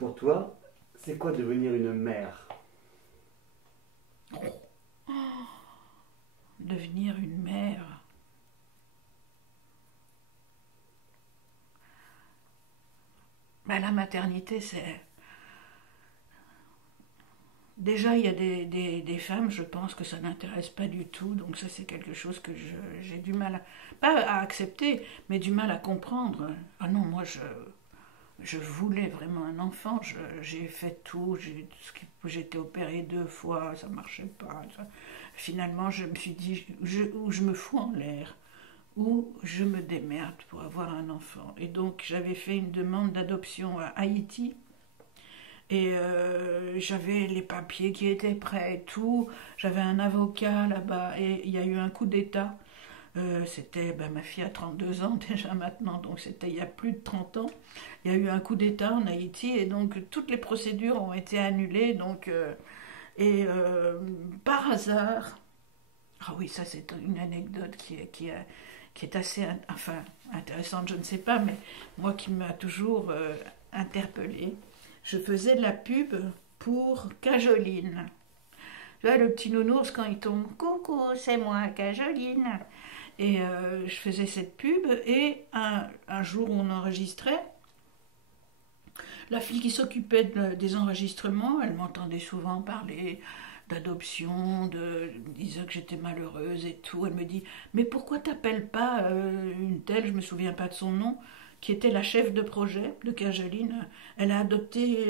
Pour toi, c'est quoi devenir une mère? Devenir une mère. Ben, la maternité, c'est... Déjà, il y a des femmes, je pense que ça n'intéresse pas du tout, donc ça c'est quelque chose que j'ai du mal à... Pas à accepter, mais du mal à comprendre. Ah non, moi je voulais vraiment un enfant, j'ai fait tout, j'ai été opérée 2 fois, ça marchait pas. Finalement, je me suis dit, ou je me fous en l'air, ou je me démerde pour avoir un enfant. Et donc j'avais fait une demande d'adoption à Haïti, et j'avais les papiers qui étaient prêts et tout. J'avais un avocat là-bas et il y a eu un coup d'État. C'était, ben, ma fille a 32 ans déjà maintenant, donc c'était il y a plus de 30 ans. Il y a eu un coup d'État en Haïti et donc toutes les procédures ont été annulées. Donc, par hasard, ah oui, ça c'est une anecdote qui est assez enfin, intéressante, je ne sais pas, mais moi qui m'a toujours interpellée. Je faisais de la pub pour Cajoline. Tu vois, le petit nounours, quand il tombe, coucou, c'est moi, Cajoline. Et je faisais cette pub, et un jour où on enregistrait, la fille qui s'occupait des enregistrements, elle m'entendait souvent parler d'adoption, disait que j'étais malheureuse et tout. Elle me dit, mais pourquoi t'appelles pas une telle, je me souviens pas de son nom, qui était la chef de projet de Cajoline. Elle a adopté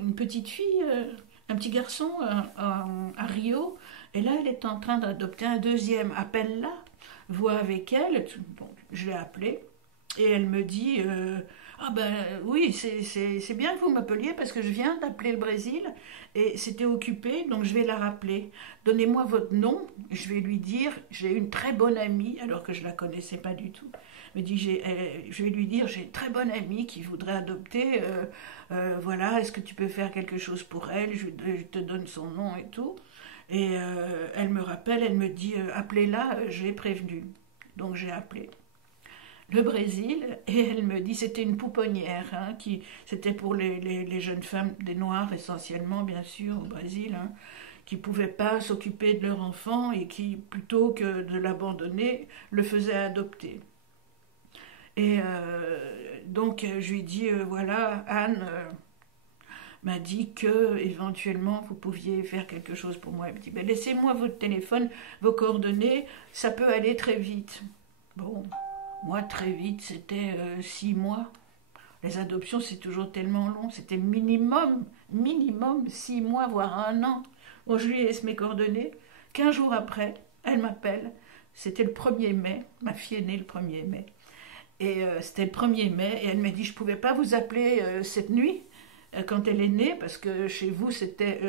une petite fille, un petit garçon à Rio, et là elle est en train d'adopter un deuxième. Appelle-la, vois avec elle. Bon, je l'ai appelée, et elle me dit ah ben oui, c'est bien que vous m'appeliez parce que je viens d'appeler le Brésil et c'était occupé, donc je vais la rappeler. Donnez-moi votre nom, je vais lui dire, j'ai une très bonne amie, alors que je la connaissais pas du tout. Elle me dit, je vais lui dire, j'ai une très bonne amie qui voudrait adopter, voilà, est-ce que tu peux faire quelque chose pour elle? Je te donne son nom et tout. Et elle me rappelle, elle me dit, appelez-la, j'ai prévenu. Donc j'ai appelé le Brésil, et elle me dit, c'était une pouponnière, hein, c'était pour les jeunes femmes, des Noirs essentiellement, bien sûr, au Brésil, hein, qui ne pouvaient pas s'occuper de leur enfant et qui, plutôt que de l'abandonner, le faisaient adopter. Et donc je lui dis, voilà, Anne m'a dit que éventuellement vous pouviez faire quelque chose pour moi. Elle me dit, ben, laissez-moi votre téléphone, vos coordonnées, ça peut aller très vite. Bon, moi, très vite, c'était 6 mois. Les adoptions, c'est toujours tellement long. C'était minimum 6 mois, voire un an. Bon, je lui laisse mes coordonnées. 15 jours après, elle m'appelle. C'était le 1er mai. Ma fille est née le 1er mai. Et c'était le 1er mai. Et elle m'a dit, je ne pouvais pas vous appeler cette nuit, quand elle est née, parce que chez vous, c'était...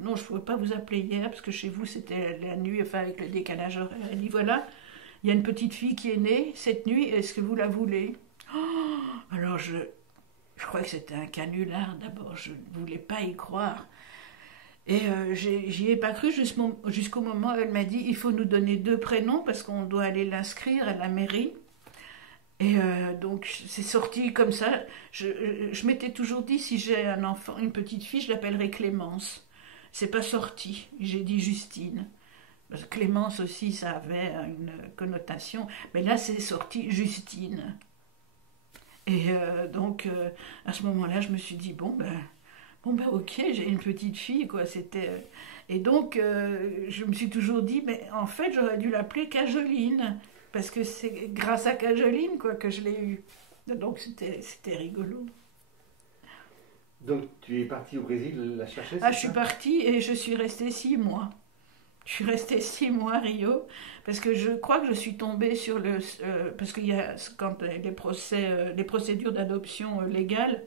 non, je ne pouvais pas vous appeler hier, parce que chez vous, c'était la nuit, enfin, avec le décalage horaire. Elle dit, voilà, il y a une petite fille qui est née cette nuit, est-ce que vous la voulez? Oh, alors je crois que c'était un canular d'abord, je ne voulais pas y croire. Et j'y ai pas cru jusqu'au moment où elle m'a dit, il faut nous donner 2 prénoms parce qu'on doit aller l'inscrire à la mairie. Et donc c'est sorti comme ça. Je m'étais toujours dit, si j'ai un enfant, une petite fille, je l'appellerai Clémence. C'est pas sorti, j'ai dit Justine. Clémence aussi, ça avait une connotation, mais là c'est sorti Justine. Et donc à ce moment-là, je me suis dit bon ben ok, j'ai une petite fille quoi. Et donc je me suis toujours dit, mais en fait j'aurais dû l'appeler Cajoline parce que c'est grâce à Cajoline quoi que je l'ai eue. Donc c'était rigolo. Donc tu es partie au Brésil la chercher, Ah, c'est je suis ça? partie et je suis restée 6 mois. Je suis restée 6 mois à Rio parce que je crois que je suis tombée sur le... parce qu'il y a, quand les procédures d'adoption légales,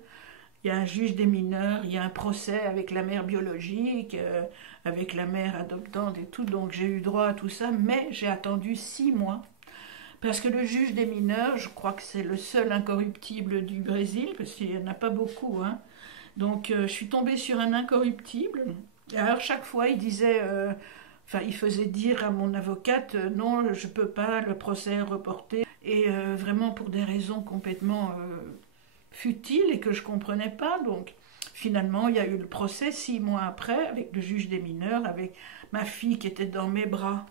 il y a un juge des mineurs, il y a un procès avec la mère biologique, avec la mère adoptante et tout, donc j'ai eu droit à tout ça, mais j'ai attendu 6 mois. Parce que le juge des mineurs, je crois que c'est le seul incorruptible du Brésil, parce qu'il n'y en a pas beaucoup, hein. Donc je suis tombée sur un incorruptible. Et alors chaque fois il disait... enfin, il faisait dire à mon avocate, non, je ne peux pas, le procès est reporté. Et vraiment pour des raisons complètement futiles et que je ne comprenais pas. Donc, finalement, il y a eu le procès 6 mois après, avec le juge des mineurs, avec ma fille qui était dans mes bras,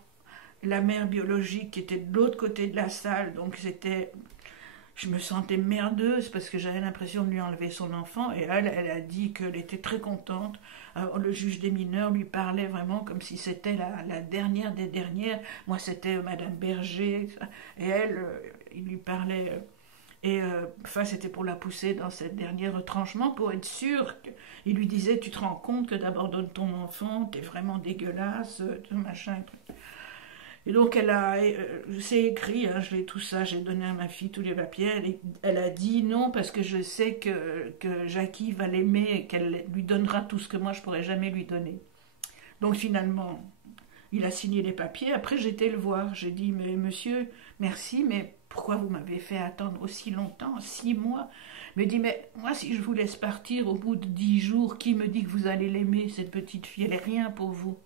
la mère biologique qui était de l'autre côté de la salle, donc c'était... Je me sentais merdeuse parce que j'avais l'impression de lui enlever son enfant, et elle a dit qu'elle était très contente. Alors, le juge des mineurs lui parlait vraiment comme si c'était la dernière des dernières. Moi, c'était Madame Berger, et elle, il lui parlait... enfin, c'était pour la pousser dans cette dernière retranchement, pour être sûr. Il lui disait, tu te rends compte que d'abandonner ton enfant, t'es vraiment dégueulasse, tout machin. Et donc, c'est écrit, hein, tout ça, j'ai donné à ma fille tous les papiers. Elle a dit non, parce que je sais que Jackie va l'aimer et qu'elle lui donnera tout ce que moi, je pourrais jamais lui donner. Donc, finalement, il a signé les papiers. Après, j'ai été le voir. J'ai dit, mais monsieur, merci, mais pourquoi vous m'avez fait attendre aussi longtemps, 6 mois? Il me dit, mais moi, si je vous laisse partir au bout de 10 jours, qui me dit que vous allez l'aimer, cette petite fille? Elle n'est rien pour vous.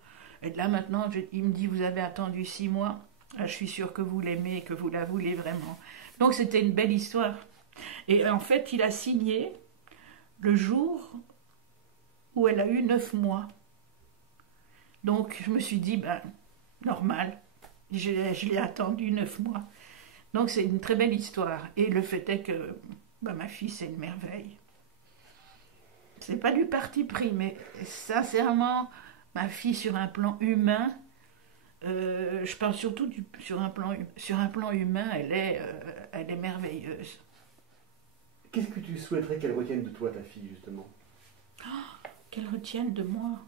Et là, maintenant, il me dit, vous avez attendu 6 mois. Je suis sûre que vous l'aimez et que vous la voulez vraiment. Donc, c'était une belle histoire. Et en fait, il a signé le jour où elle a eu 9 mois. Donc, je me suis dit, ben, normal. Je l'ai attendu 9 mois. Donc, c'est une très belle histoire. Et le fait est que ben, ma fille, c'est une merveille. C'est pas du parti pris, mais sincèrement... Ma fille, sur un plan humain, je parle surtout sur un plan humain, elle est merveilleuse. Qu'est-ce que tu souhaiterais qu'elle retienne de toi, ta fille, justement? Qu'elle retienne de moi?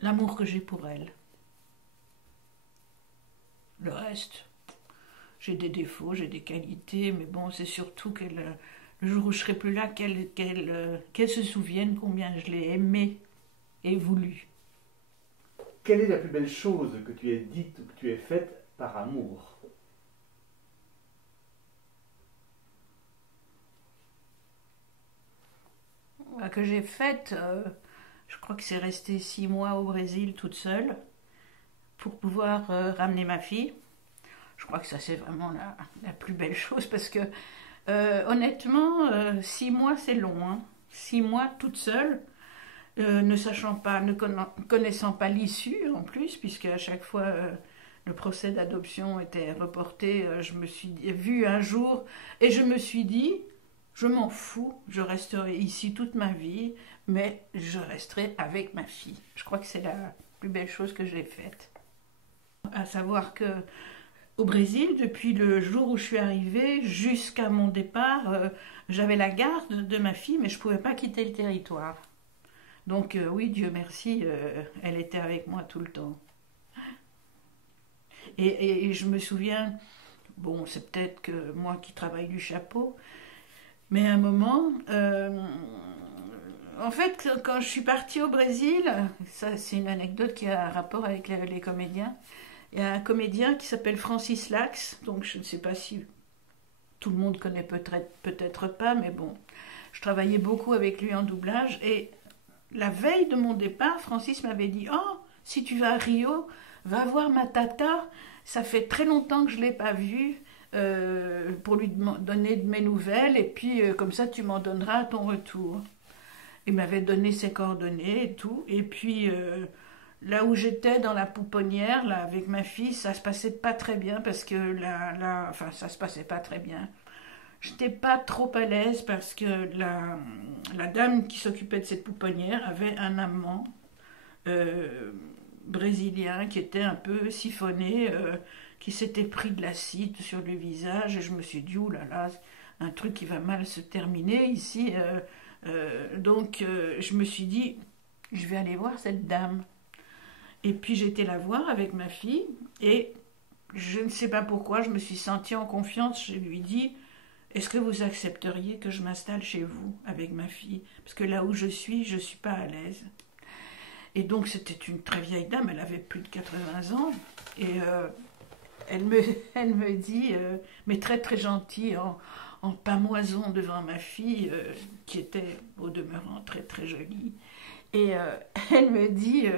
L'amour que j'ai pour elle. Le reste, j'ai des défauts, j'ai des qualités, mais bon, c'est surtout qu'elle... Le jour où je serai plus là, qu'elle se souvienne combien je l'ai aimée et voulu. Quelle est la plus belle chose que tu aies dite ou que tu aies faite par amour? Que j'ai faite, je crois que c'est rester 6 mois au Brésil toute seule pour pouvoir ramener ma fille. Je crois que ça c'est vraiment la plus belle chose parce que honnêtement, 6 mois c'est long, hein. 6 mois toute seule, ne sachant pas, ne connaissant pas l'issue en plus, puisque à chaque fois le procès d'adoption était reporté, je me suis vue un jour et je me suis dit, je m'en fous, je resterai ici toute ma vie, mais je resterai avec ma fille. Je crois que c'est la plus belle chose que j'ai faite. À savoir que au Brésil, depuis le jour où je suis arrivée jusqu'à mon départ, j'avais la garde de ma fille, mais je ne pouvais pas quitter le territoire. Donc oui, Dieu merci, elle était avec moi tout le temps. Et je me souviens, bon, c'est peut-être que moi qui travaille du chapeau, mais à un moment, en fait, quand je suis partie au Brésil, ça c'est une anecdote qui a un rapport avec les comédiens. Il y a un comédien qui s'appelle Francis Lax, donc je ne sais pas si tout le monde connaît, peut-être pas, mais bon, je travaillais beaucoup avec lui en doublage, et la veille de mon départ, Francis m'avait dit « Oh, si tu vas à Rio, va voir ma tata, ça fait très longtemps que je ne l'ai pas vue, pour lui donner de mes nouvelles, et puis comme ça tu m'en donneras à ton retour. » Il m'avait donné ses coordonnées et tout, et puis... là où j'étais dans la pouponnière, là, avec ma fille, ça se passait pas très bien parce que enfin, ça se passait pas très bien. J'étais pas trop à l'aise parce que la dame qui s'occupait de cette pouponnière avait un amant brésilien qui était un peu siphonné, qui s'était pris de l'acide sur le visage, et je me suis dit, ouh là là, un truc qui va mal se terminer ici. Donc, je me suis dit, je vais aller voir cette dame. Et puis j'étais la voir avec ma fille, et je ne sais pas pourquoi, je me suis sentie en confiance. Je lui ai dit, est-ce que vous accepteriez que je m'installe chez vous avec ma fille? Parce que là où je suis pas à l'aise. Et donc c'était une très vieille dame, elle avait plus de 80 ans, et elle me dit, mais très très gentille, en pamoison devant ma fille, qui était au demeurant très très jolie, et elle me dit...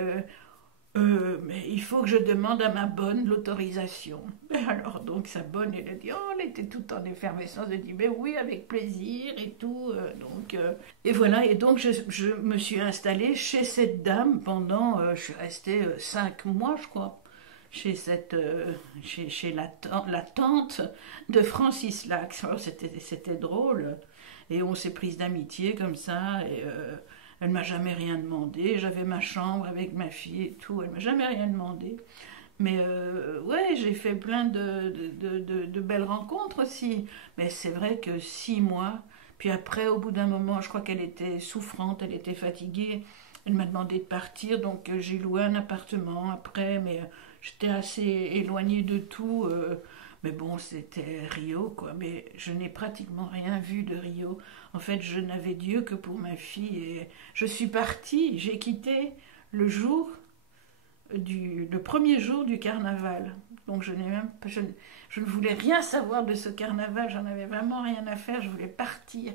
mais il faut que je demande à ma bonne l'autorisation. Et alors, donc, sa bonne, elle a dit, oh, elle était toute en effervescence. Elle dit, mais oui, avec plaisir et tout. Et voilà. Et donc, je me suis installée chez cette dame pendant, je suis restée 5 mois, je crois, chez la tante de Francis Lax. Alors, c'était drôle. Et on s'est prise d'amitié comme ça. Et elle m'a jamais rien demandé. J'avais ma chambre avec ma fille et tout. Elle m'a jamais rien demandé. Mais ouais, j'ai fait plein de belles rencontres aussi. Mais c'est vrai que 6 mois, puis après, au bout d'un moment, je crois qu'elle était souffrante, elle était fatiguée. Elle m'a demandé de partir, donc j'ai loué un appartement après, mais j'étais assez éloignée de tout. Mais bon, c'était Rio, quoi. Mais je n'ai pratiquement rien vu de Rio. En fait, je n'avais Dieu que pour ma fille. Et je suis partie, j'ai quitté le jour le premier jour du carnaval. Donc je ne voulais rien savoir de ce carnaval, j'en avais vraiment rien à faire, je voulais partir.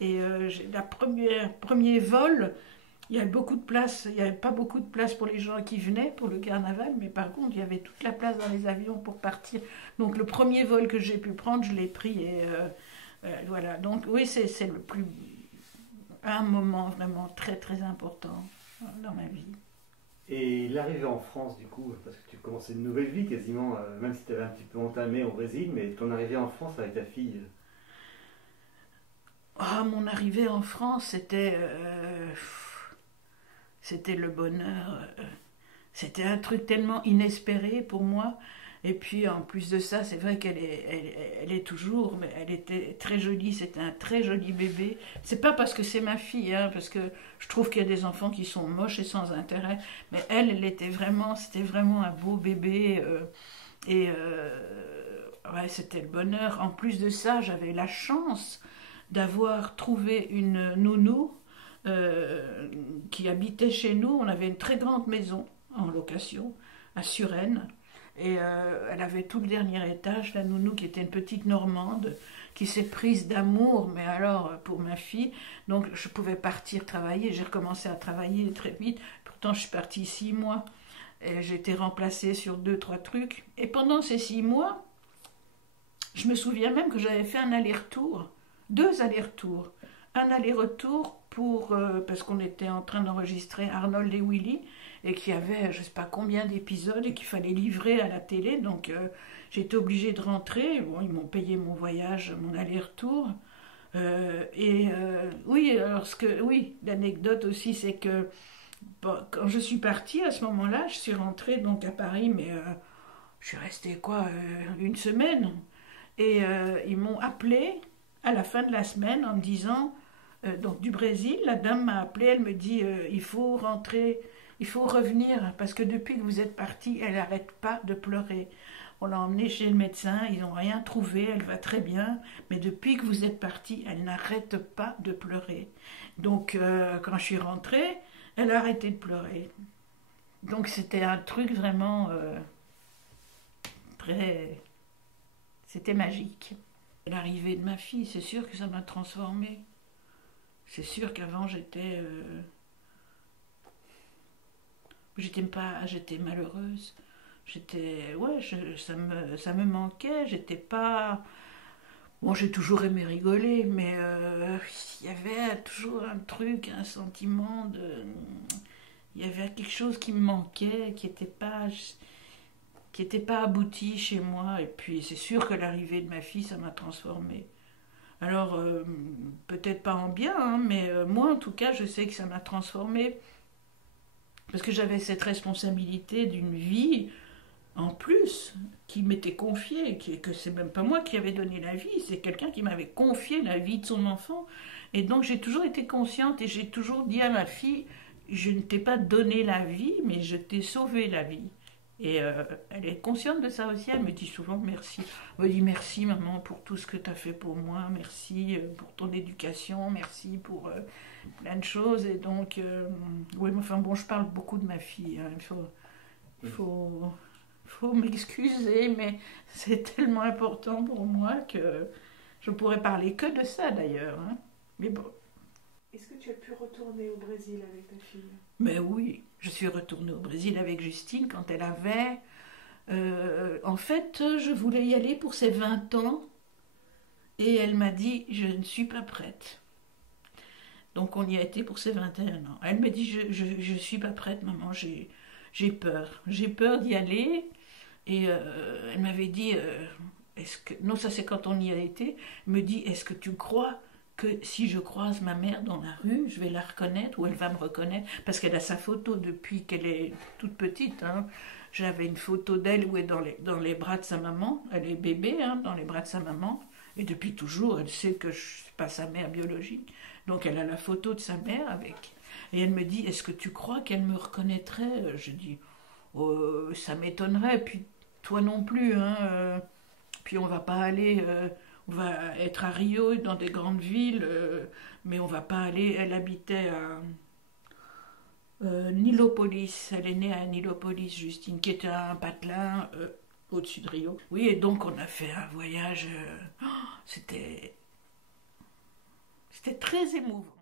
Et premier vol, il y avait beaucoup de place, il n'y avait pas beaucoup de place pour les gens qui venaient pour le carnaval, mais par contre il y avait toute la place dans les avions pour partir. Donc le premier vol que j'ai pu prendre, je l'ai pris et voilà. Donc oui, c'est un moment vraiment très très important dans ma vie. Et l'arrivée en France, du coup, parce que tu commençais une nouvelle vie quasiment, même si tu avais un petit peu entamé au Brésil, mais ton arrivée en France avec ta fille. Ah, mon arrivée en France, c'était le bonheur. C'était un truc tellement inespéré pour moi. Et puis en plus de ça, c'est vrai elle est toujours, mais elle était très jolie, c'était un très joli bébé. C'est pas parce que c'est ma fille, hein, parce que je trouve qu'il y a des enfants qui sont moches et sans intérêt, mais c'était vraiment un beau bébé. Ouais, c'était le bonheur. En plus de ça, j'avais la chance d'avoir trouvé une nounou qui habitait chez nous. On avait une très grande maison en location à Suresnes. Et elle avait tout le dernier étage, la nounou qui était une petite Normande, qui s'est prise d'amour, mais alors pour ma fille. Donc je pouvais partir travailler, j'ai recommencé à travailler très vite. Pourtant je suis partie 6 mois. Et j'ai été remplacée sur 2-3 trucs. Et pendant ces 6 mois, je me souviens même que j'avais fait un aller-retour, 2 allers-retours. Un aller-retour parce qu'on était en train d'enregistrer Arnold et Willy, et qu'il y avait je ne sais pas combien d'épisodes et qu'il fallait livrer à la télé. Donc j'étais obligée de rentrer. Bon, ils m'ont payé mon voyage, mon aller-retour. Oui, oui, l'anecdote aussi, c'est que bon, quand je suis partie à ce moment-là, je suis rentrée donc à Paris, mais je suis restée quoi, 1 semaine. Et ils m'ont appelée à la fin de la semaine en me disant, donc du Brésil, la dame m'a appelée, elle me dit, il faut rentrer, il faut revenir, parce que depuis que vous êtes parti, elle n'arrête pas de pleurer. On l'a emmenée chez le médecin, ils n'ont rien trouvé, elle va très bien, mais depuis que vous êtes parti, elle n'arrête pas de pleurer. Donc quand je suis rentrée, elle a arrêté de pleurer. Donc c'était un truc vraiment très... C'était magique. L'arrivée de ma fille, c'est sûr que ça m'a transformée. C'est sûr qu'avant j'étais malheureuse. Ça me manquait. J'étais pas. Bon, j'ai toujours aimé rigoler, mais il y avait toujours un truc, un sentiment de. Il y avait quelque chose qui me manquait, qui n'était pas abouti chez moi. Et puis c'est sûr que l'arrivée de ma fille, ça m'a transformée. Alors, peut-être pas en bien, hein, mais moi en tout cas, je sais que ça m'a transformée. Parce que j'avais cette responsabilité d'une vie en plus qui m'était confiée, que c'est même pas moi qui avais donné la vie, c'est quelqu'un qui m'avait confié la vie de son enfant. Et donc j'ai toujours été consciente et j'ai toujours dit à ma fille, je ne t'ai pas donné la vie, mais je t'ai sauvé la vie. Et elle est consciente de ça aussi, elle me dit souvent merci. Elle me dit merci maman pour tout ce que tu as fait pour moi, merci pour ton éducation, merci pour plein de choses. Et donc, oui, enfin bon, je parle beaucoup de ma fille, hein. Il faut m'excuser, mais c'est tellement important pour moi que je pourrais parler que de ça d'ailleurs, hein. Mais bon. Est-ce que tu as pu retourner au Brésil avec ta fille? Mais oui, je suis retournée au Brésil avec Justine quand elle avait En fait, je voulais y aller pour ses 20 ans et elle m'a dit, je ne suis pas prête. Donc on y a été pour ses 21 ans. Elle m'a dit, je suis pas prête, maman, j'ai peur. J'ai peur d'y aller. Et elle m'avait dit, non, ça c'est quand on y a été, elle me dit, est-ce que tu crois que si je croise ma mère dans la rue, je vais la reconnaître ou elle va me reconnaître? Parce qu'elle a sa photo depuis qu'elle est toute petite, hein. J'avais une photo d'elle où elle est dans les bras de sa maman. Elle est bébé, hein, dans les bras de sa maman. Et depuis toujours, elle sait que je ne suis pas sa mère biologique. Donc elle a la photo de sa mère avec. Et elle me dit, est-ce que tu crois qu'elle me reconnaîtrait? Je dis, oh, ça m'étonnerait. Puis toi non plus, hein. Puis on va pas aller, on va être à Rio, dans des grandes villes, mais on va pas aller. Elle habitait à Nilopolis. Elle est née à Nilopolis, Justine, qui était un patelin au-dessus de Rio. Oui, et donc on a fait un voyage. C'était très émouvant.